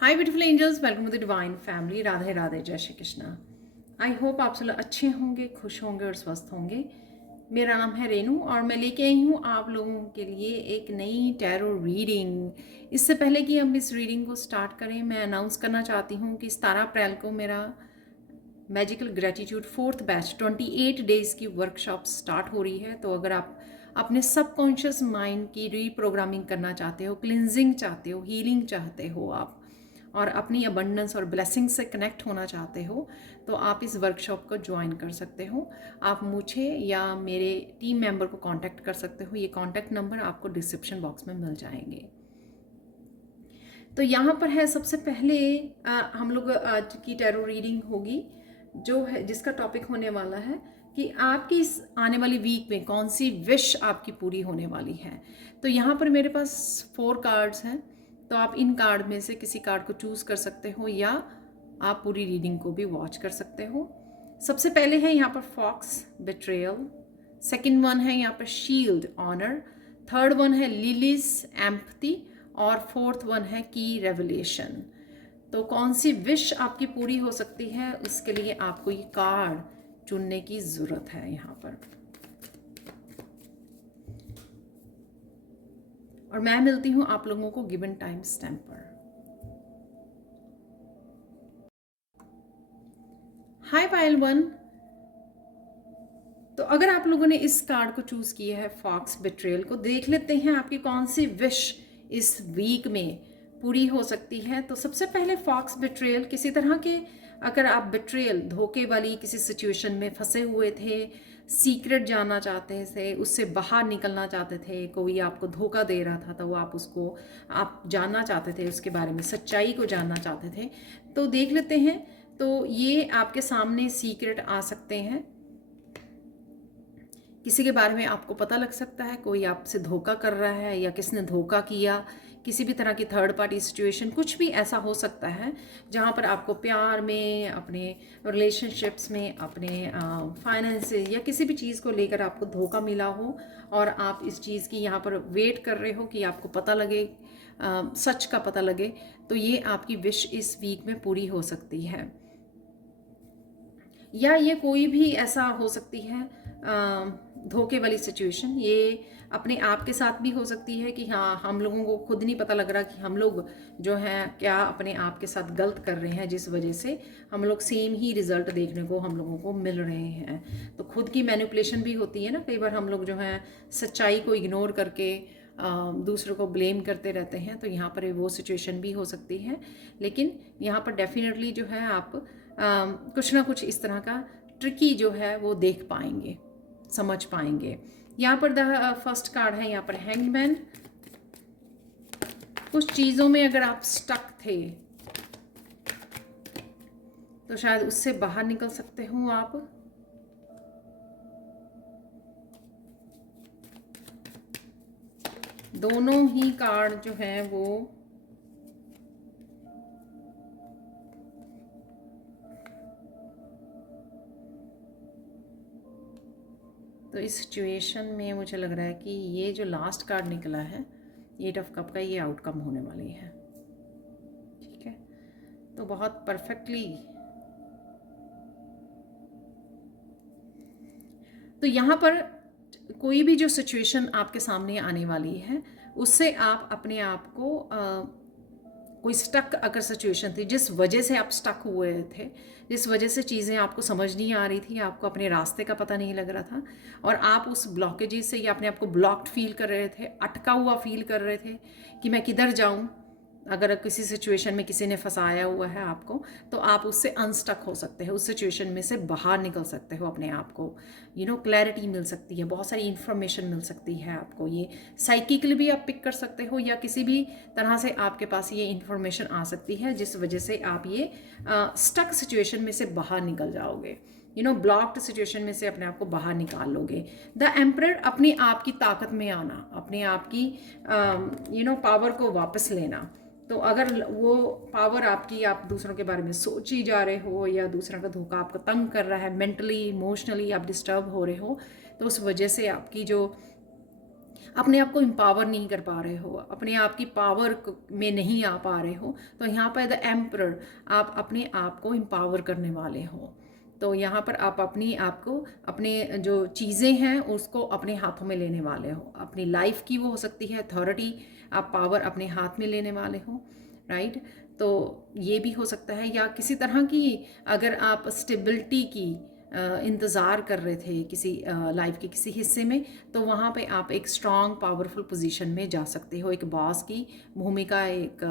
Hi beautiful angels, welcome to the divine family. Radhe Radhe, जय Shri Krishna. I hope आप सब लोग अच्छे होंगे, खुश होंगे और स्वस्थ होंगे। मेरा नाम है रेनू और मैं लेके आई हूँ आप लोगों के लिए एक नई टैरो रीडिंग। इससे पहले कि हम इस रीडिंग को स्टार्ट करें, मैं अनाउंस करना चाहती हूँ कि 17 अप्रैल को मेरा magical gratitude 4th batch 28 days की वर्कशॉप स्टार्ट हो रही है। तो अगर आप अपने सबकॉन्शियस माइंड की रीप्रोग्रामिंग करना चाहते हो, क्लिनजिंग चाहते हो, हीलिंग चाहते हो आप, और अपनी अबंडेंस और ब्लेसिंग से कनेक्ट होना चाहते हो, तो आप इस वर्कशॉप को ज्वाइन कर सकते हो। आप मुझे या मेरे टीम मेंबर को कांटेक्ट कर सकते हो। ये कांटेक्ट नंबर आपको डिस्क्रिप्शन बॉक्स में मिल जाएंगे। तो यहाँ पर है सबसे पहले हम लोग आज की टैरो रीडिंग होगी, जो है जिसका टॉपिक होने वाला है कि आपकी इस आने वाली वीक में कौन सी विश आपकी पूरी होने वाली है। तो यहाँ पर मेरे पास 4 कार्ड्स हैं, तो आप इन कार्ड में से किसी कार्ड को चूज़ कर सकते हो या आप पूरी रीडिंग को भी वॉच कर सकते हो। सबसे पहले है यहाँ पर फॉक्स, बिट्रेयल। सेकेंड वन है यहाँ पर शील्ड, ऑनर। थर्ड वन है लिलीज, एम्पथी। और फोर्थ वन है की, रेवलेशन। तो कौन सी विश आपकी पूरी हो सकती है, उसके लिए आपको ये कार्ड चुनने की ज़रूरत है यहाँ पर। और मैं मिलती हूँ आप लोगों को गिवन टाइम स्टैम्प पर। हाय पायल वन। तो अगर आप लोगों ने इस कार्ड को चूज़ किया है, फॉक्स बिट्रेयल को, देख लेते हैं आपकी कौन सी विश इस वीक में पूरी हो सकती है। तो सबसे पहले फॉक्स बिट्रेयल, किसी तरह के अगर आप बिट्रेयल, धोखे वाली किसी सिचुएशन में फंसे हुए थे, सीक्रेट जानना चाहते थे, उससे बाहर निकलना चाहते थे, कोई आपको धोखा दे रहा था तो वो आप जानना चाहते थे, उसके बारे में सच्चाई को जानना चाहते थे, तो देख लेते हैं। तो ये आपके सामने सीक्रेट आ सकते हैं। किसी के बारे में आपको पता लग सकता है, कोई आपसे धोखा कर रहा है या किसने धोखा किया, किसी भी तरह की थर्ड पार्टी सिचुएशन, कुछ भी ऐसा हो सकता है जहाँ पर आपको प्यार में, अपने रिलेशनशिप्स में, अपने फाइनेंसेस या किसी भी चीज़ को लेकर आपको धोखा मिला हो और आप इस चीज़ की यहाँ पर वेट कर रहे हो कि आपको पता लगे, सच का पता लगे। तो ये आपकी विश इस वीक में पूरी हो सकती है। या ये कोई भी ऐसा हो सकती है धोखे वाली सिचुएशन, ये अपने आप के साथ भी हो सकती है कि हाँ, हम लोगों को खुद नहीं पता लग रहा कि हम लोग जो हैं क्या अपने आप के साथ गलत कर रहे हैं, जिस वजह से हम लोग सेम ही रिजल्ट देखने को हम लोगों को मिल रहे हैं। तो खुद की मैनिपुलेशन भी होती है ना, कई बार हम लोग जो है सच्चाई को इग्नोर करके दूसरों को ब्लेम करते रहते हैं। तो यहाँ पर वो सिचुएशन भी हो सकती है, लेकिन यहाँ पर डेफिनेटली जो है आप कुछ ना कुछ इस तरह का ट्रिकी जो है वो देख पाएंगे, समझ पाएंगे। यहाँ पर फर्स्ट कार्ड है यहाँ पर हैंगमैन। कुछ चीज़ों में अगर आप स्टक थे तो शायद उससे बाहर निकल सकते हो आप। दोनों ही कार्ड जो हैं वो तो इस सिचुएशन में मुझे लग रहा है कि ये जो लास्ट कार्ड निकला है, 8 ऑफ कप का, ये आउटकम होने वाली है। ठीक है, तो बहुत परफेक्टली। तो यहाँ पर कोई भी जो सिचुएशन आपके सामने आने वाली है, उससे आप अपने आप को कोई स्टक अगर सिचुएशन थी, जिस वजह से आप स्टक हुए थे, जिस वजह से चीज़ें आपको समझ नहीं आ रही थी, आपको अपने रास्ते का पता नहीं लग रहा था और आप उस ब्लॉकेजेस से या अपने आप को ब्लॉक्ड फील कर रहे थे, अटका हुआ फील कर रहे थे कि मैं किधर जाऊँ। अगर किसी सिचुएशन में किसी ने फंसाया हुआ है आपको, तो आप उससे अनस्टक हो सकते हो, उस सिचुएशन में से बाहर निकल सकते हो, अपने आप को क्लैरिटी मिल सकती है, बहुत सारी इन्फॉर्मेशन मिल सकती है आपको। ये साइकिकली भी आप पिक कर सकते हो या किसी भी तरह से आपके पास ये इन्फॉर्मेशन आ सकती है जिस वजह से आप ये स्टक सिचुएशन में से बाहर निकल जाओगे, ब्लॉक्ड सिचुएशन में से अपने आप को बाहर निकाल लोगे। द एम्परर, अपने आप की ताकत में आना, अपने आप की पावर को वापस लेना। तो अगर वो पावर आपकी, आप दूसरों के बारे में सोच ही जा रहे हो या दूसरों का धोखा आपको तंग कर रहा है, मेंटली इमोशनली आप डिस्टर्ब हो रहे हो, तो उस वजह से आपकी जो अपने आप को एम्पावर नहीं कर पा रहे हो, अपने आप की पावर में नहीं आ पा रहे हो, तो यहाँ पर द एम्परर, आप अपने आप को एम्पावर करने वाले हो। तो यहाँ पर आप अपनी आप को अपने जो चीज़ें हैं उसको अपने हाथों में लेने वाले हो। अपनी लाइफ की वो हो सकती है अथॉरिटी, आप पावर अपने हाथ में लेने वाले हो, राइट। तो ये भी हो सकता है, या किसी तरह की अगर आप स्टेबिलिटी की इंतज़ार कर रहे थे किसी लाइफ के किसी हिस्से में, तो वहाँ पे आप एक स्ट्रॉन्ग पावरफुल पोजीशन में जा सकते हो, एक बॉस की भूमिका, एक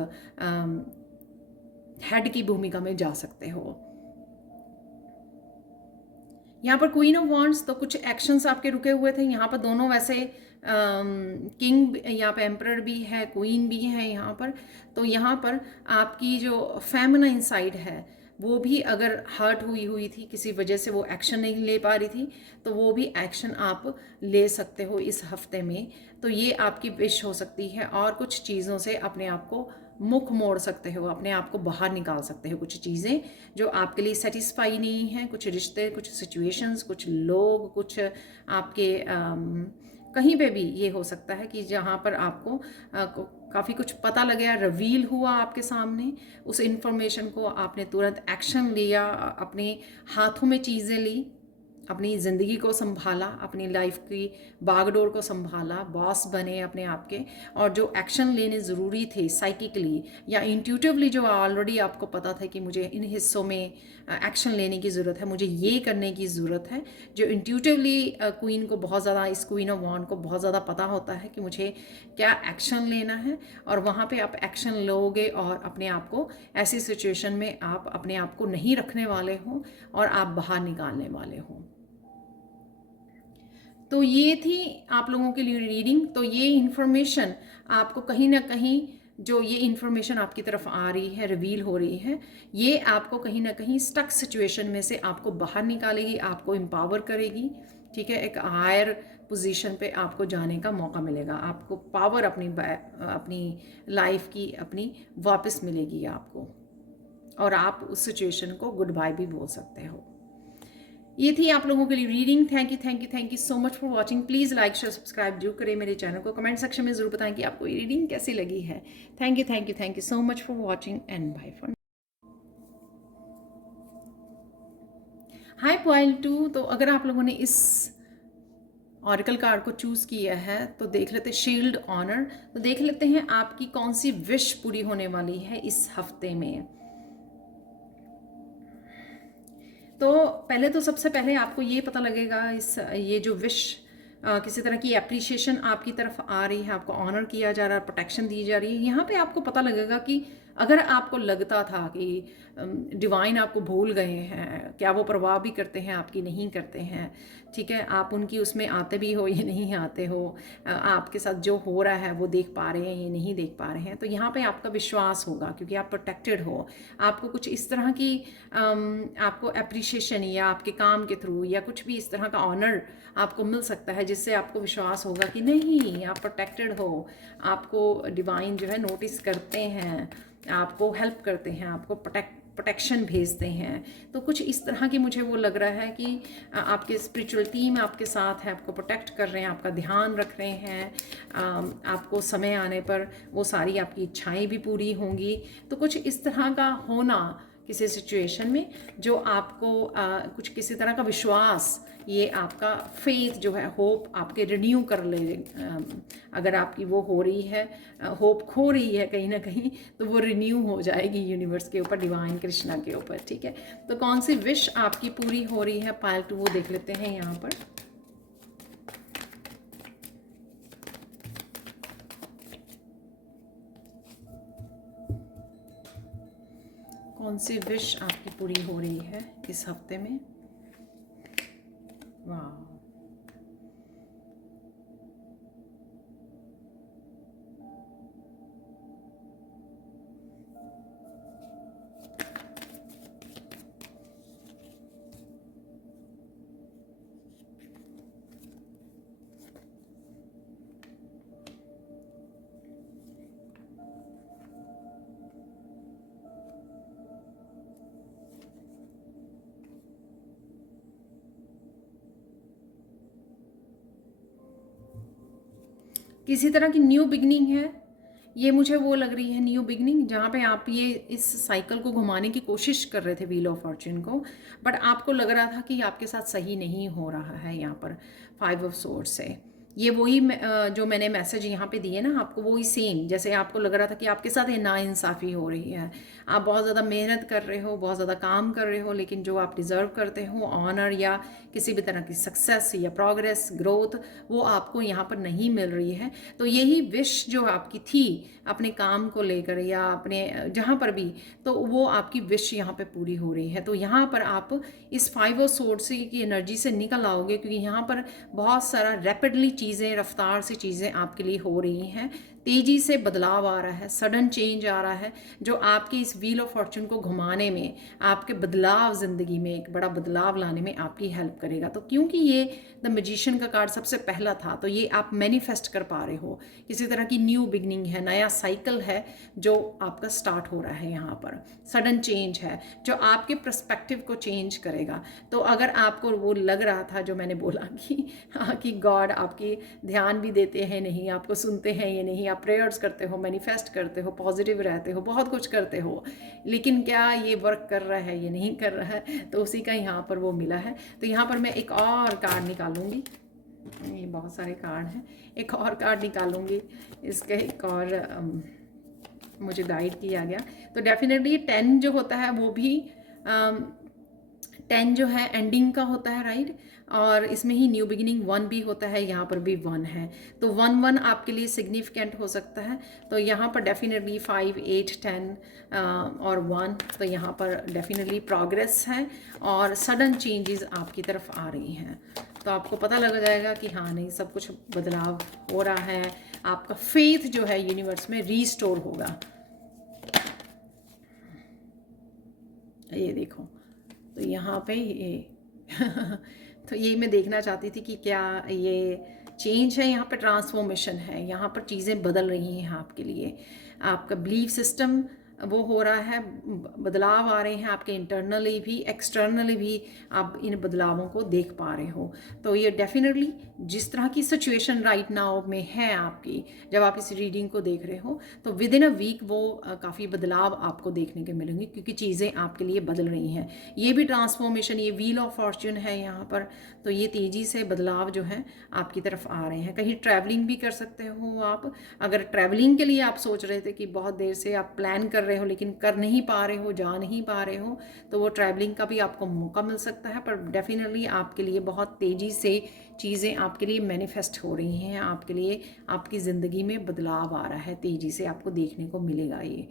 हेड की भूमिका में जा सकते हो। यहाँ पर क्वीन ऑफ वॉन्ड्स, तो कुछ एक्शंस आपके रुके हुए थे। यहाँ पर दोनों वैसे किंग, यहाँ पे एम्परर भी है, क्वीन भी है यहाँ पर। तो यहाँ पर आपकी जो फेमिनाइन साइड है वो भी अगर हर्ट हुई हुई थी, किसी वजह से वो एक्शन नहीं ले पा रही थी, तो वो भी एक्शन आप ले सकते हो इस हफ्ते में। तो ये आपकी विश हो सकती है, और कुछ चीज़ों से अपने आप को मुख मोड़ सकते हो, अपने आप को बाहर निकाल सकते हो। कुछ चीज़ें जो आपके लिए सेटिस्फाई नहीं हैं, कुछ रिश्ते, कुछ सिचुएशंस, कुछ लोग, कुछ आपके कहीं पे भी ये हो सकता है कि जहाँ पर आपको काफ़ी कुछ पता लगा, रिवील हुआ आपके सामने, उस इंफॉर्मेशन को आपने तुरंत एक्शन लिया, अपने हाथों में चीज़ें ली, अपनी ज़िंदगी को संभाला, अपनी लाइफ की बागडोर को संभाला, बॉस बने अपने आप के, और जो एक्शन लेने ज़रूरी थे साइकिकली या इंट्यूटिवली, जो ऑलरेडी आपको पता था कि मुझे इन हिस्सों में एक्शन लेने की ज़रूरत है, मुझे ये करने की ज़रूरत है, जो इंट्यूटिवली क्वीन को बहुत ज़्यादा, इस क्वीन ऑफ वॉन्ड को बहुत ज़्यादा पता होता है कि मुझे क्या एक्शन लेना है, और वहाँ पे आप एक्शन लोगे और अपने आप को ऐसी सिचुएशन में आप अपने आप को नहीं रखने वाले हो और आप बाहर निकालने वाले हो। तो ये थी आप लोगों के लिए रीडिंग। तो ये इन्फॉर्मेशन आपको कहीं ना कहीं, जो ये इन्फॉर्मेशन आपकी तरफ आ रही है, रिवील हो रही है, ये आपको कहीं ना कहीं स्टक सिचुएशन में से आपको बाहर निकालेगी, आपको एम्पावर करेगी, ठीक है। एक हायर पोजीशन पे आपको जाने का मौका मिलेगा, आपको पावर अपनी लाइफ की अपनी वापस मिलेगी आपको, और आप उस सिचुएशन को गुड बाय भी बोल सकते हो। ये थी आप लोगों के लिए reading. Thank you thank you thank you so much for watching. Please like share subscribe जरूर करें मेरे चैनल को। कमेंट सेक्शन में ज़रूर बताएं कि आपको ये रीडिंग कैसी लगी है। Thank you so much for watching and bye for. Hi point 2। तो अगर आप लोगों ने इस ऑरिकल कार्ड को चूज़ किया है तो देख लेते हैं शील्ड ऑनर। तो देख लेते हैं आपकी कौन सी विश पूरी होने वाली है इस हफ्ते में। तो पहले तो सबसे पहले आपको ये पता लगेगा, ये जो विश किसी तरह की एप्रिशिएशन आपकी तरफ आ रही है, आपको ऑनर किया जा रहा है, प्रोटेक्शन दी जा रही है। यहाँ पे आपको पता लगेगा कि अगर आपको लगता था कि डिवाइन आपको भूल गए हैं, क्या वो परवाह भी करते हैं आपकी, नहीं करते हैं, ठीक है, आप उनकी उसमें आते भी हो या नहीं आते हो, आपके साथ जो हो रहा है वो देख पा रहे हैं या नहीं देख पा रहे हैं, तो यहाँ पे आपका विश्वास होगा क्योंकि आप प्रोटेक्टेड हो। आपको कुछ इस तरह की आपको अप्रिशिएशन या आपके काम के थ्रू या कुछ भी इस तरह का ऑनर आपको मिल सकता है, जिससे आपको विश्वास होगा कि नहीं, आप प्रोटेक्टेड हो, आपको डिवाइन जो है नोटिस करते हैं, आपको हेल्प करते हैं, आपको प्रोटेक्शन भेजते हैं। तो कुछ इस तरह की मुझे वो लग रहा है कि आपके स्पिरिचुअल टीम आपके साथ है, आपको प्रोटेक्ट कर रहे हैं, आपका ध्यान रख रहे हैं, आपको समय आने पर वो सारी आपकी इच्छाएं भी पूरी होंगी। तो कुछ इस तरह का होना किसी सिचुएशन में जो आपको कुछ किसी तरह का विश्वास, ये आपका फेथ जो है, होप आपके रिन्यू कर ले। अगर आपकी वो हो रही है, होप खो रही है कहीं ना कहीं, तो वो रिन्यू हो जाएगी यूनिवर्स के ऊपर, डिवाइन कृष्णा के ऊपर, ठीक है। तो कौन सी विश आपकी पूरी हो रही है पायल 2, वो देख लेते हैं यहाँ पर। कौन सी विश आपकी पूरी हो रही है इस हफ्ते में। वाह, किसी तरह की न्यू बिगनिंग है, ये मुझे वो लग रही है न्यू बिगनिंग, जहाँ पे आप ये इस साइकिल को घुमाने की कोशिश कर रहे थे व्हील ऑफ फॉर्च्यून को, बट आपको लग रहा था कि आपके साथ सही नहीं हो रहा है यहाँ पर 5 ऑफ सोर्ड्स से। ये वही जो मैंने मैसेज यहाँ पे दिए ना आपको, वही सेम, जैसे आपको लग रहा था कि आपके साथ ये नाइंसाफ़ी हो रही है, आप बहुत ज़्यादा मेहनत कर रहे हो, बहुत ज़्यादा काम कर रहे हो, लेकिन जो आप डिज़र्व करते हो ऑनर या किसी भी तरह की सक्सेस या प्रोग्रेस ग्रोथ, वो आपको यहाँ पर नहीं मिल रही है। तो यही विश जो आपकी थी अपने काम को लेकर या अपने जहाँ पर भी, तो वो आपकी विश यहाँ पे पूरी हो रही है। तो यहाँ पर आप इस 5 ऑफ सोर्ड्स की एनर्जी से निकल आओगे, क्योंकि यहाँ पर बहुत सारा रैपिडली चीज़ें, रफ्तार से चीज़ें आपके लिए हो रही हैं, तेज़ी से बदलाव आ रहा है, सडन चेंज आ रहा है, जो आपके इस व्हील ऑफ फॉर्च्यून को घुमाने में, आपके बदलाव ज़िंदगी में एक बड़ा बदलाव लाने में आपकी हेल्प करेगा। तो क्योंकि ये द मैजिशियन का कार्ड सबसे पहला था, तो ये आप मैनिफेस्ट कर पा रहे हो, किसी तरह की न्यू बिगनिंग है, नया साइकिल है जो आपका स्टार्ट हो रहा है। यहाँ पर सडन चेंज है जो आपके पर्सपेक्टिव को चेंज करेगा। तो अगर आपको वो लग रहा था जो मैंने बोला कि गॉड आपकी ध्यान भी देते हैं नहीं, आपको सुनते हैं ये नहीं, आप प्रेयर्स करते हो, मैनिफेस्ट करते हो, पॉजिटिव रहते हो, बहुत कुछ करते हो, लेकिन क्या ये वर्क कर रहा है, ये नहीं कर रहा है, तो उसी का यहाँ पर वो मिला है। तो यहाँ पर मैं एक और कार्ड निकालूंगी, ये बहुत सारे कार्ड हैं, एक और कार्ड निकालूंगी, इसका एक और मुझे गाइड किया गया। तो डेफिनेटली 10 जो होता है वो भी 10 जो है एंडिंग का होता है, राइट, और इसमें ही न्यू बिगिनिंग 1 भी होता है, यहाँ पर भी 1 है, तो 1 आपके लिए सिग्निफिकेंट हो सकता है। तो यहाँ पर डेफिनेटली 5, 8, 10 और 1, तो यहाँ पर डेफिनेटली प्रोग्रेस है और सडन चेंजेस आपकी तरफ आ रही हैं। तो आपको पता लग जाएगा कि हाँ नहीं, सब कुछ बदलाव हो रहा है, आपका फेथ जो है यूनिवर्स में रीस्टोर होगा। ये देखो, तो यहाँ पे ये तो ये मैं देखना चाहती थी कि क्या ये चेंज है, यहाँ पर ट्रांसफॉर्मेशन है, यहाँ पर चीज़ें बदल रही हैं आपके लिए, आपका बिलीफ सिस्टम वो हो रहा है, बदलाव आ रहे हैं आपके इंटरनली भी, एक्सटर्नली भी आप इन बदलावों को देख पा रहे हो। तो ये डेफिनेटली जिस तरह की सिचुएशन राइट नाउ में है आपकी, जब आप इस रीडिंग को देख रहे हो, तो विद इन अ वीक वो काफ़ी बदलाव आपको देखने के मिलेंगे, क्योंकि चीज़ें आपके लिए बदल रही हैं। ये भी ट्रांसफॉर्मेशन, ये व्हील ऑफ फॉर्च्यून है यहाँ पर, तो ये तेज़ी से बदलाव जो है आपकी तरफ आ रहे हैं। कहीं ट्रैवलिंग भी कर सकते हो आप, अगर ट्रैवलिंग के लिए आप सोच रहे थे कि बहुत देर से आप प्लान कर रहे हो लेकिन कर नहीं पा रहे हो, जा नहीं पा रहे हो, तो वो ट्रैवलिंग का भी आपको मौका मिल सकता है। पर डेफिनेटली आपके लिए बहुत तेज़ी से चीज़ें आपके लिए मैनिफेस्ट हो रही हैं, आपके लिए आपकी ज़िंदगी में बदलाव आ रहा है, तेज़ी से आपको देखने को मिलेगा ये।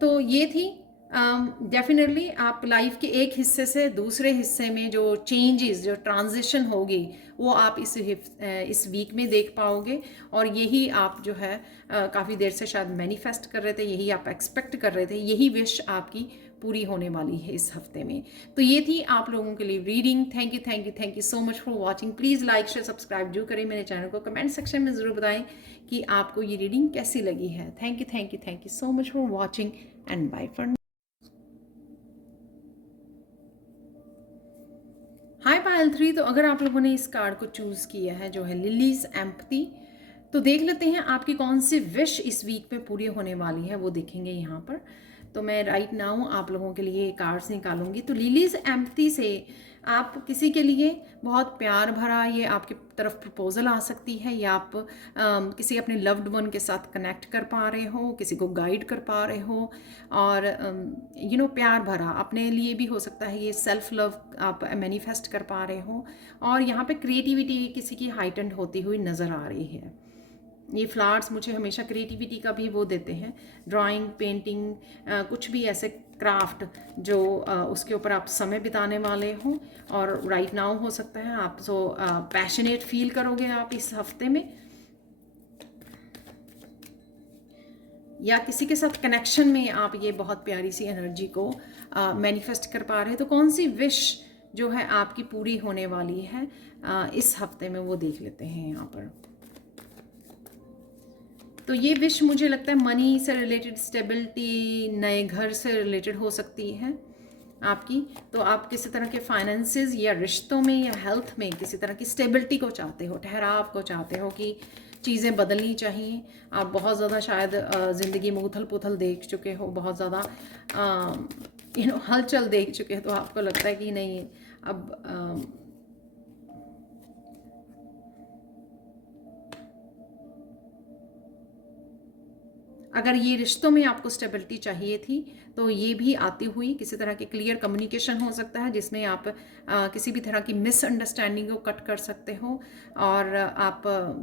तो ये थी डेफिनेटली आप लाइफ के एक हिस्से से दूसरे हिस्से में जो चेंजेस, जो ट्रांजिशन होगी, वो आप इस वीक में देख पाओगे, और यही आप जो है काफ़ी देर से शायद मैनिफेस्ट कर रहे थे, यही आप एक्सपेक्ट कर रहे थे, यही विश आपकी पूरी होने वाली है इस हफ्ते में। तो ये थी आप लोगों के लिए reading. Thank you so much for watching. Please like share subscribe जो करें मेरे चैनल को, कमेंट सेक्शन में ज़रूर बताएं कि आपको ये रीडिंग कैसी लगी है। Thank you so much for watching and bye for. Hi Payal 3, तो अगर आप लोगों ने इस कार्ड को चूज़ किया है जो है लिलीज एम्पैथी, तो देख लेते हैं आपकी कौन सी विश इस वीक में पूरी होने वाली है, वो देखेंगे यहाँ पर। तो मैं राइट नाउ आप लोगों के लिए कार्ड्स निकालूंगी। तो लिलीज एम्पैथी से आप किसी के लिए बहुत प्यार भरा ये आपकी तरफ प्रपोजल आ सकती है, या आप किसी अपने लव्ड वन के साथ कनेक्ट कर पा रहे हो, किसी को गाइड कर पा रहे हो, और प्यार भरा अपने लिए भी हो सकता है, ये सेल्फ लव आप मैनिफेस्ट कर पा रहे हो। और यहाँ पे क्रिएटिविटी किसी की हाइटेंड होती हुई नज़र आ रही है। ये फ्लावर्स मुझे हमेशा क्रिएटिविटी का भी वो देते हैं, ड्राइंग, पेंटिंग, कुछ भी ऐसे क्राफ्ट जो उसके ऊपर आप समय बिताने वाले हो, और राइट नाउ हो सकता है आप सो पैशनेट फील करोगे आप इस हफ्ते में, या किसी के साथ कनेक्शन में आप ये बहुत प्यारी सी एनर्जी को मैनिफेस्ट कर पा रहे हैं। तो कौन सी विश जो है आपकी पूरी होने वाली है इस हफ्ते में, वो देख लेते हैं यहाँ पर। तो ये विश मुझे लगता है मनी से रिलेटेड, स्टेबिलिटी, नए घर से रिलेटेड हो सकती है आपकी। तो आप किसी तरह के फाइनेंसेस या रिश्तों में या हेल्थ में किसी तरह की स्टेबिलिटी को चाहते हो, ठहराव को चाहते हो, कि चीज़ें बदलनी चाहिए। आप बहुत ज़्यादा शायद ज़िंदगी में उथल पुथल देख चुके हो, बहुत ज़्यादा हलचल देख चुके हो, तो आपको लगता है कि नहीं अब अगर ये रिश्तों में आपको स्टेबिलिटी चाहिए थी तो ये भी आती हुई किसी तरह के क्लियर कम्युनिकेशन हो सकता है, जिसमें आप किसी भी तरह की मिसअंडरस्टैंडिंग को कट कर सकते हो और आप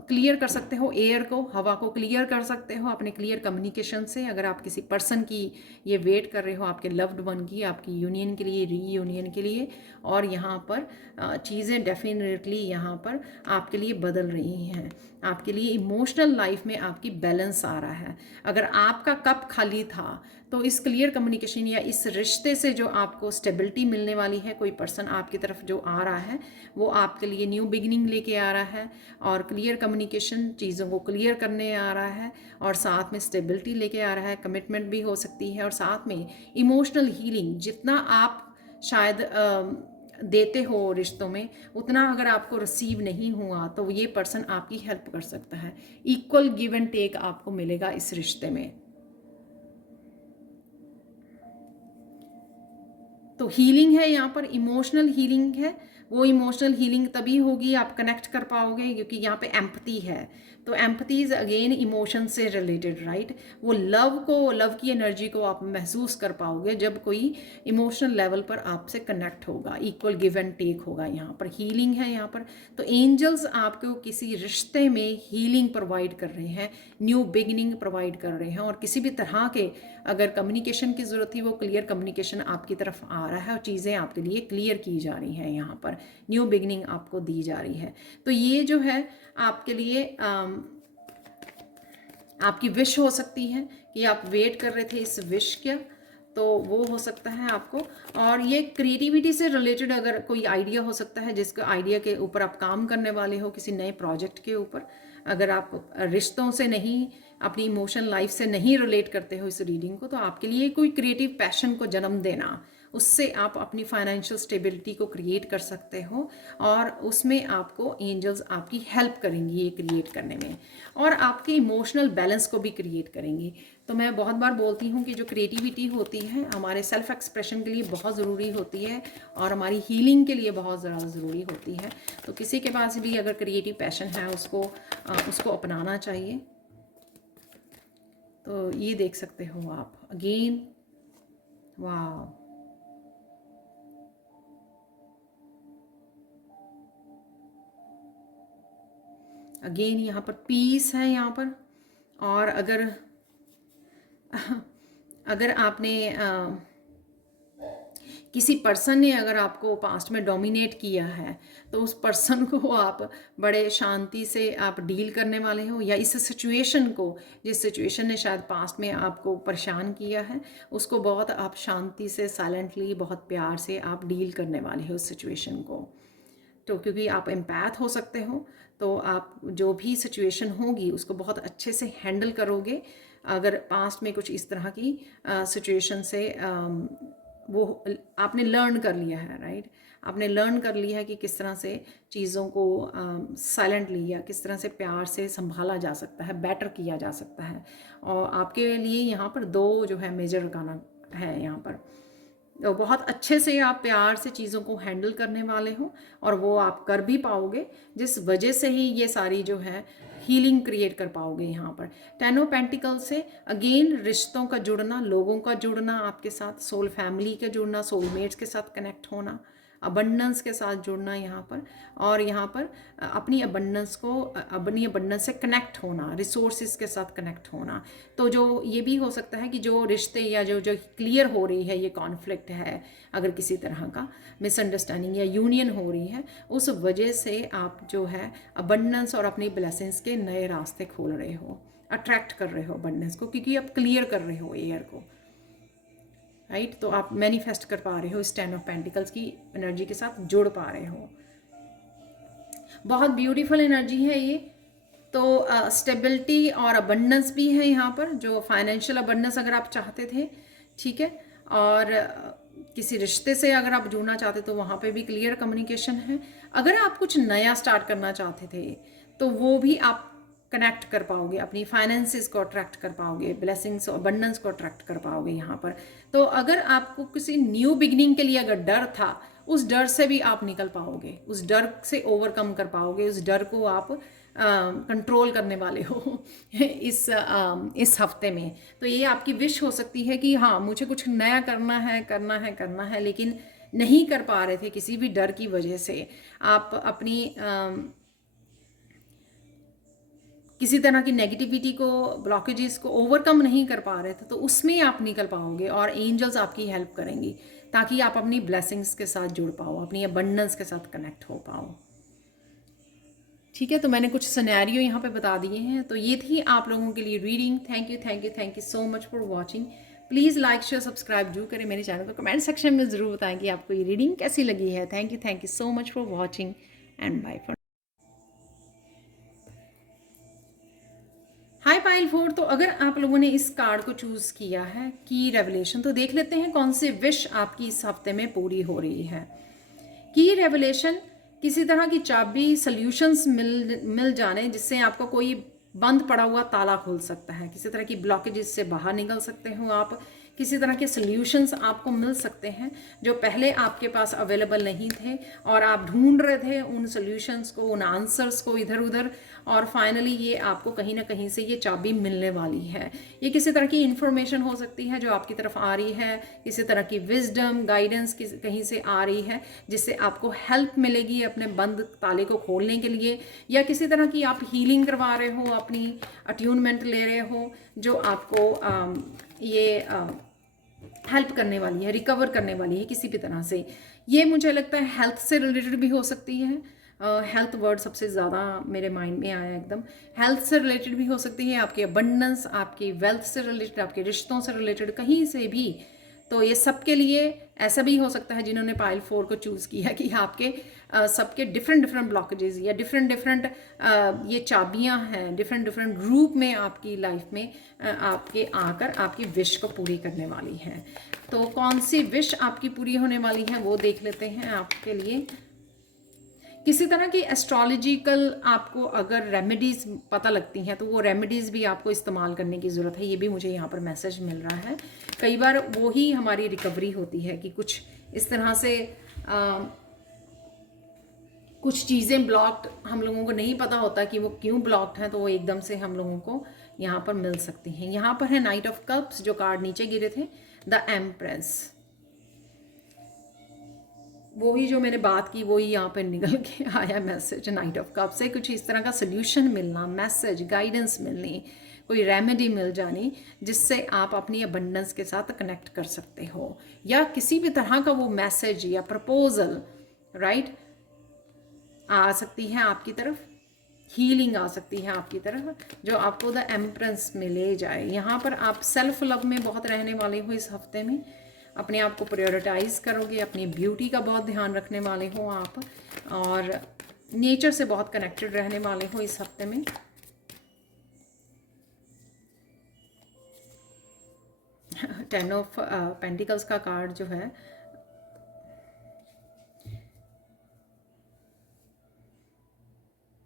क्लियर कर सकते हो एयर को, हवा को क्लियर कर सकते हो अपने क्लियर कम्युनिकेशन से। अगर आप किसी पर्सन की ये वेट कर रहे हो, आपके लव्ड वन की, आपकी यूनियन के लिए, रीयूनियन के लिए, और यहाँ पर चीज़ें डेफिनेटली यहाँ पर आपके लिए बदल रही हैं। आपके लिए इमोशनल लाइफ में आपकी बैलेंस आ रहा है। अगर आपका कप खाली था तो इस क्लियर कम्युनिकेशन या इस रिश्ते से जो आपको स्टेबिलिटी मिलने वाली है, कोई पर्सन आपकी तरफ जो आ रहा है वो आपके लिए न्यू बिगिनिंग लेके आ रहा है और क्लियर कम्युनिकेशन चीज़ों को क्लियर करने आ रहा है और साथ में स्टेबिलिटी लेके आ रहा है, कमिटमेंट भी हो सकती है और साथ में इमोशनल हीलिंग। जितना आप शायद देते हो रिश्तों में, उतना अगर आपको रिसीव नहीं हुआ तो ये पर्सन आपकी हेल्प कर सकता है। इक्वल गिव एंड टेक आपको मिलेगा इस रिश्ते में। तो हीलिंग है यहाँ पर, इमोशनल हीलिंग है। वो इमोशनल हीलिंग तभी होगी, आप कनेक्ट कर पाओगे, क्योंकि यहाँ पे एम्पैथी है। तो एम्पैथी इज अगेन इमोशन से रिलेटेड, राइट। वो लव की एनर्जी को आप महसूस कर पाओगे जब कोई इमोशनल लेवल पर आपसे कनेक्ट होगा, इक्वल गिव एंड टेक होगा। यहाँ पर हीलिंग है यहाँ पर। तो एंजल्स आपको किसी रिश्ते में हीलिंग प्रोवाइड कर रहे हैं, न्यू बिगिनिंग प्रोवाइड कर रहे हैं, और किसी भी तरह के अगर कम्युनिकेशन की ज़रूरत थी वो क्लियर कम्युनिकेशन आपकी तरफ आ रहा है और चीज़ें आपके लिए क्लियर की जा रही हैं। यहाँ पर न्यू बिगनिंग आपको दी जा रही है। तो ये जो है आपके लिए आपकी विश हो सकती है कि आप वेट कर रहे थे इस विश का, तो वो हो सकता है आपको। और ये क्रिएटिविटी से रिलेटेड अगर कोई आइडिया हो सकता है, जिसके आइडिया के ऊपर आप काम करने वाले हो, किसी नए प्रोजेक्ट के ऊपर। अगर आप रिश्तों से नहीं, अपनी इमोशनल लाइफ से नहीं रिलेट करते हो इस रीडिंग को, तो आपके लिए कोई क्रिएटिव पैशन को जन्म देना, उससे आप अपनी फाइनेंशियल स्टेबिलिटी को क्रिएट कर सकते हो और उसमें आपको एंजल्स आपकी हेल्प करेंगी ये क्रिएट करने में, और आपके इमोशनल बैलेंस को भी क्रिएट करेंगी। तो मैं बहुत बार बोलती हूँ कि जो क्रिएटिविटी होती है हमारे सेल्फ एक्सप्रेशन के लिए बहुत ज़रूरी होती है और हमारी हीलिंग के लिए बहुत ज़्यादा ज़रूरी होती है। तो किसी के पास भी अगर क्रिएटिव पैशन है उसको अपनाना चाहिए। तो ये देख सकते हो आप अगेन, वाह, अगेन यहाँ पर पीस है यहाँ पर। और अगर आपने किसी पर्सन ने अगर आपको पास्ट में डोमिनेट किया है तो उस पर्सन को आप बड़े शांति से आप डील करने वाले हो, या इस सिचुएशन को, जिस सिचुएशन ने शायद पास्ट में आपको परेशान किया है, उसको बहुत आप शांति से, साइलेंटली, बहुत प्यार से आप डील करने वाले हो उस सिचुएशन को। तो क्योंकि आप एम्पैथ हो सकते हो, तो आप जो भी सिचुएशन होगी उसको बहुत अच्छे से हैंडल करोगे। अगर पास्ट में कुछ इस तरह की सिचुएशन से वो आपने लर्न कर लिया है, राइट, आपने लर्न कर लिया है कि किस तरह से चीज़ों को साइलेंटली या किस तरह से प्यार से संभाला जा सकता है, बेटर किया जा सकता है। और आपके लिए यहाँ पर 2 जो है मेजर गाना है यहाँ पर। तो बहुत अच्छे से आप प्यार से चीज़ों को हैंडल करने वाले हो और वो आप कर भी पाओगे, जिस वजह से ही ये सारी जो है हीलिंग क्रिएट कर पाओगे। यहाँ पर 10 ऑफ पेंटिकल से अगेन रिश्तों का जुड़ना, लोगों का जुड़ना आपके साथ, सोल फैमिली का जुड़ना, सोलमेट्स के साथ कनेक्ट होना, अबंडेंस के साथ जुड़ना यहाँ पर, और यहाँ पर अपनी अबंडेंस से कनेक्ट होना, रिसोर्सेज के साथ कनेक्ट होना। तो जो ये भी हो सकता है कि जो रिश्ते या जो क्लियर हो रही है, ये कॉन्फ्लिक्ट है, अगर किसी तरह का मिसअंडरस्टैंडिंग या यूनियन हो रही है, उस वजह से आप जो है अबंडेंस और अपनी ब्लेसिंग्स के नए रास्ते खोल रहे हो, अट्रैक्ट कर रहे हो अबंडेंस को, क्योंकि आप क्लियर कर रहे हो एयर को, राइट। तो आप मैनिफेस्ट कर पा रहे हो इस 10 ऑफ पेंटिकल्स की एनर्जी के साथ जुड़ पा रहे हो। बहुत ब्यूटीफुल एनर्जी है ये। तो स्टेबिलिटी और अबंडेंस भी है यहाँ पर, जो फाइनेंशियल अबंडेंस अगर आप चाहते थे, ठीक है, और किसी रिश्ते से अगर आप जुड़ना चाहते तो वहाँ पे भी क्लियर कम्युनिकेशन है। अगर आप कुछ नया स्टार्ट करना चाहते थे तो वो भी आप कनेक्ट कर पाओगे, अपनी फाइनेंसेस को अट्रैक्ट कर पाओगे, ब्लेसिंग्स और अबंडेंस को अट्रैक्ट कर पाओगे यहाँ पर। तो अगर आपको किसी न्यू बिगिनिंग के लिए अगर डर था, उस डर से भी आप निकल पाओगे, उस डर से ओवरकम कर पाओगे, उस डर को आप कंट्रोल करने वाले हो इस हफ्ते में। तो ये आपकी विश हो सकती है कि हाँ मुझे कुछ नया करना है, करना है, करना है, लेकिन नहीं कर पा रहे थे किसी भी डर की वजह से। आप अपनी किसी तरह की नेगेटिविटी को, ब्लॉकेजेस को ओवरकम नहीं कर पा रहे थे, तो उसमें आप निकल पाओगे और एंजल्स आपकी हेल्प करेंगी ताकि आप अपनी ब्लेसिंग्स के साथ जुड़ पाओ, अपनी अबंडेंस के साथ कनेक्ट हो पाओ। ठीक है, तो मैंने कुछ सिनेरियो यहाँ पे बता दिए हैं। तो ये थी आप लोगों के लिए reading. Thank you, thank you, thank you so much for watching. Please like share subscribe जरूर करें मेरे चैनल को। कमेंट सेक्शन में ज़रूर बताएं कि आपको ये रीडिंग कैसी लगी है। Thank you so much for watching and bye for. Hi pile 4, तो अगर आप लोगों ने इस कार्ड को चूज़ किया है की रेवलेशन, तो देख लेते हैं कौन सी विश आपकी इस हफ्ते में पूरी हो रही है। की रेवलेशन, किसी तरह की चाबी, सॉल्यूशंस मिल जाने जिससे आपको कोई बंद पड़ा हुआ ताला खुल सकता है, किसी तरह की ब्लॉकेजेस से बाहर निकल सकते हो आप, किसी तरह के सॉल्यूशंस आपको मिल सकते हैं जो पहले आपके पास अवेलेबल नहीं थे और आप ढूंढ रहे थे उन सॉल्यूशंस को, उन आंसर्स को इधर उधर, और फाइनली ये आपको कहीं ना कहीं से ये चाबी मिलने वाली है। ये किसी तरह की इंफॉर्मेशन हो सकती है जो आपकी तरफ आ रही है, किसी तरह की विजडम, गाइडेंस कहीं से आ रही है जिससे आपको हेल्प मिलेगी अपने बंद ताले को खोलने के लिए, या किसी तरह की आप हीलिंग करवा रहे हो, अपनी अट्यूनमेंट ले रहे हो जो आपको ये हेल्प करने वाली है, रिकवर करने वाली है किसी भी तरह से। ये मुझे लगता है हेल्थ से रिलेटेड भी हो सकती है। हेल्थ वर्ड सबसे ज़्यादा मेरे माइंड में आया एकदम। हेल्थ से रिलेटेड भी हो सकती है, आपकी अबंडेंस, आपकी वेल्थ से रिलेटेड, आपके रिश्तों से रिलेटेड, कहीं से भी। तो ये सबके लिए ऐसा भी हो सकता है जिन्होंने पाइल 4 को चूज़ किया कि आपके सबके डिफरेंट डिफरेंट ब्लॉकेजेस या डिफरेंट डिफरेंट ये चाबियां हैं, डिफरेंट डिफरेंट ग्रुप में आपकी लाइफ में आपके आकर आपकी विश को पूरी करने वाली हैं। तो कौन सी विश आपकी पूरी होने वाली है वो देख लेते हैं आपके लिए। किसी तरह की एस्ट्रोलॉजिकल आपको अगर रेमेडीज़ पता लगती हैं तो वो रेमेडीज़ भी आपको इस्तेमाल करने की ज़रूरत है। ये भी मुझे यहाँ पर मैसेज मिल रहा है। कई बार वो ही हमारी रिकवरी होती है कि कुछ इस तरह से कुछ चीज़ें ब्लॉक्ड, हम लोगों को नहीं पता होता कि वो क्यों ब्लॉक्ड हैं, तो वो एकदम से हम लोगों को यहाँ पर मिल सकती हैं। यहाँ पर है नाइट ऑफ कप्स, जो कार्ड नीचे गिरे थे, द एम्प्रेस। वही जो मैंने बात की वही यहाँ पे निकल के आया मैसेज नाइट ऑफ कप से। कुछ इस तरह का सोल्यूशन मिलना, मैसेज, गाइडेंस मिलनी, कोई रेमेडी मिल जानी जिससे आप अपनी अबंडेंस के साथ कनेक्ट कर सकते हो, या किसी भी तरह का वो मैसेज या प्रपोजल राइट आ सकती है आपकी तरफ। हीलिंग आ सकती है आपकी तरफ जो आपको द एम्प्रेस में ले जाए। यहाँ पर आप सेल्फ लव में बहुत रहने वाले हो इस हफ्ते में, अपने आप को प्रायोरिटाइज करोगे, अपनी ब्यूटी का बहुत ध्यान रखने वाले हो आप, और नेचर से बहुत कनेक्टेड रहने वाले हो इस हफ्ते में। टेन ऑफ पेंटिकल्स का कार्ड जो है,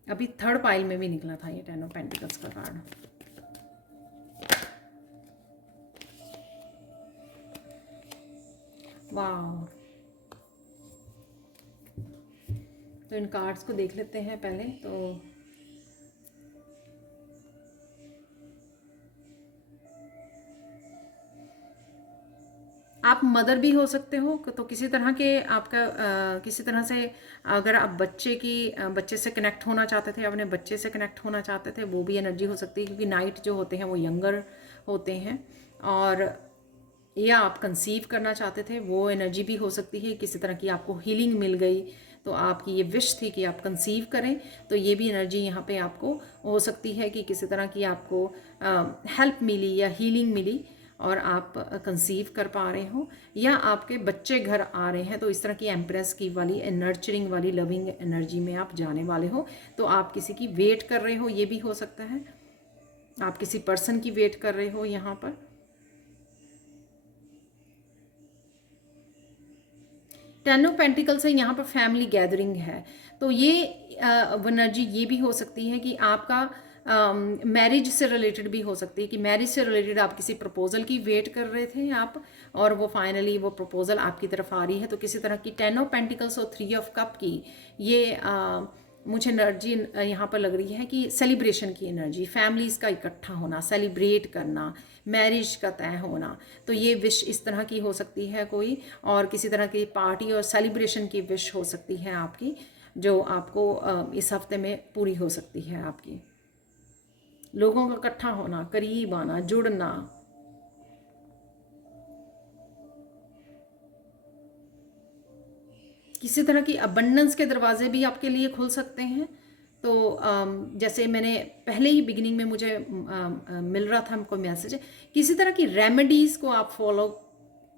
अभी थर्ड पाइल में भी निकला था ये टेन ऑफ पेंटिकल्स का कार्ड। वाह, तो इन कार्ड्स को देख लेते हैं पहले। तो आप मदर भी हो सकते हो, तो किसी तरह के आपका किसी तरह से अगर आप बच्चे से कनेक्ट होना चाहते थे, अपने बच्चे से कनेक्ट होना चाहते थे, वो भी एनर्जी हो सकती है क्योंकि नाइट जो होते हैं वो यंगर होते हैं। और या आप कंसीव करना चाहते थे, वो एनर्जी भी हो सकती है। किसी तरह की आपको हीलिंग मिल गई तो आपकी ये विश थी कि आप कंसीव करें, तो ये भी एनर्जी यहाँ पे आपको हो सकती है कि किसी तरह की आपको हेल्प मिली या हीलिंग मिली और आप कंसीव कर पा रहे हो, या आपके बच्चे घर आ रहे हैं। तो इस तरह की एम्प्रेस की वाली नर्चरिंग वाली लविंग एनर्जी में आप जाने वाले हो। तो आप किसी की वेट कर रहे हो, ये भी हो सकता है। आप किसी पर्सन की वेट कर रहे हो यहाँ पर। 10 ऑफ पेंटिकल से यहाँ पर फैमिली गैदरिंग है, तो ये एनर्जी ये भी हो सकती है कि आपका मैरिज से रिलेटेड भी हो सकती है, कि मैरिज से रिलेटेड आप किसी प्रपोजल की वेट कर रहे थे आप, और वो फाइनली वो प्रपोजल आपकी तरफ आ रही है। तो किसी तरह की 10 ऑफ पेंटिकल्स और 3 ऑफ कप की ये मुझे एनर्जी यहाँ पर लग रही है कि सेलिब्रेशन की एनर्जी, फैमिलीज़ का इकट्ठा होना, सेलिब्रेट करना, मैरिज का तय होना। तो ये विश इस तरह की हो सकती है कोई, और किसी तरह की पार्टी और सेलिब्रेशन की विश हो सकती है आपकी, जो आपको इस हफ्ते में पूरी हो सकती है आपकी। लोगों का इकट्ठा होना, करीब आना, जुड़ना। किसी तरह की अबंडेंस के दरवाजे भी आपके लिए खुल सकते हैं। तो जैसे मैंने पहले ही बिगिनिंग में मुझे मिल रहा था हमको मैसेज, किसी तरह की रेमेडीज़ को आप फॉलो,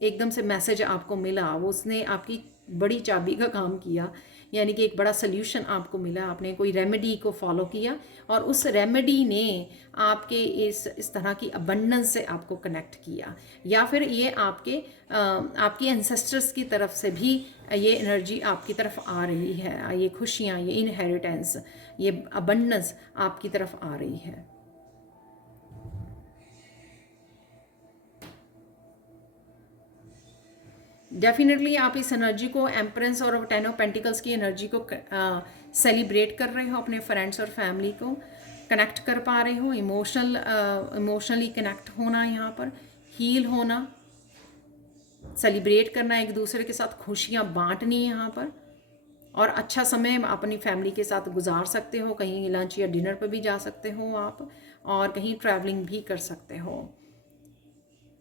एकदम से मैसेज आपको मिला, वो उसने आपकी बड़ी चाबी का काम किया, यानी कि एक बड़ा सल्यूशन आपको मिला, आपने कोई रेमेडी को फॉलो किया और उस रेमेडी ने आपके इस तरह की अबंडेंस से आपको कनेक्ट किया, या फिर ये आपके एंसेस्टर्स की तरफ से भी ये एनर्जी आपकी तरफ आ रही है, ये खुशियाँ, ये इनहेरिटेंस, ये अबंडेंस आपकी तरफ आ रही है। डेफिनेटली आप इस एनर्जी को, एम्प्रेस और 10 ऑफ पेंटिकल्स की एनर्जी को सेलिब्रेट कर रहे हो, अपने फ्रेंड्स और फैमिली को कनेक्ट कर पा रहे हो, इमोशनली कनेक्ट होना, यहाँ पर हील होना, सेलिब्रेट करना, एक दूसरे के साथ खुशियाँ बांटनी यहाँ पर, और अच्छा समय अपनी फैमिली के साथ गुजार सकते हो, कहीं लंच या डिनर पर भी जा सकते हो आप, और कहीं ट्रैवलिंग भी कर सकते हो।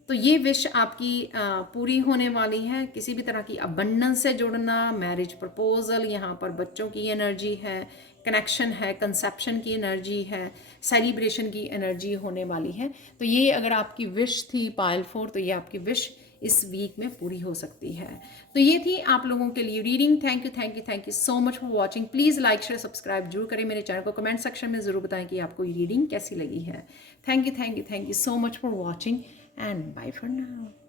तो ये विश आपकी पूरी होने वाली है। किसी भी तरह की अबंडेंस से जुड़ना, मैरिज प्रपोजल, यहाँ पर बच्चों की एनर्जी है, कनेक्शन है, कंसेप्शन की एनर्जी है, सेलिब्रेशन की एनर्जी होने वाली है। तो ये अगर आपकी विश थी पाइल 4, तो ये आपकी विश इस वीक में पूरी हो सकती है। तो ये थी आप लोगों के लिए reading. Thank you so much for watching. Please like share subscribe जरूर करें मेरे चैनल को, कमेंट सेक्शन में ज़रूर बताएं कि आपको ये रीडिंग कैसी लगी है। Thank you so much for watching and bye for now.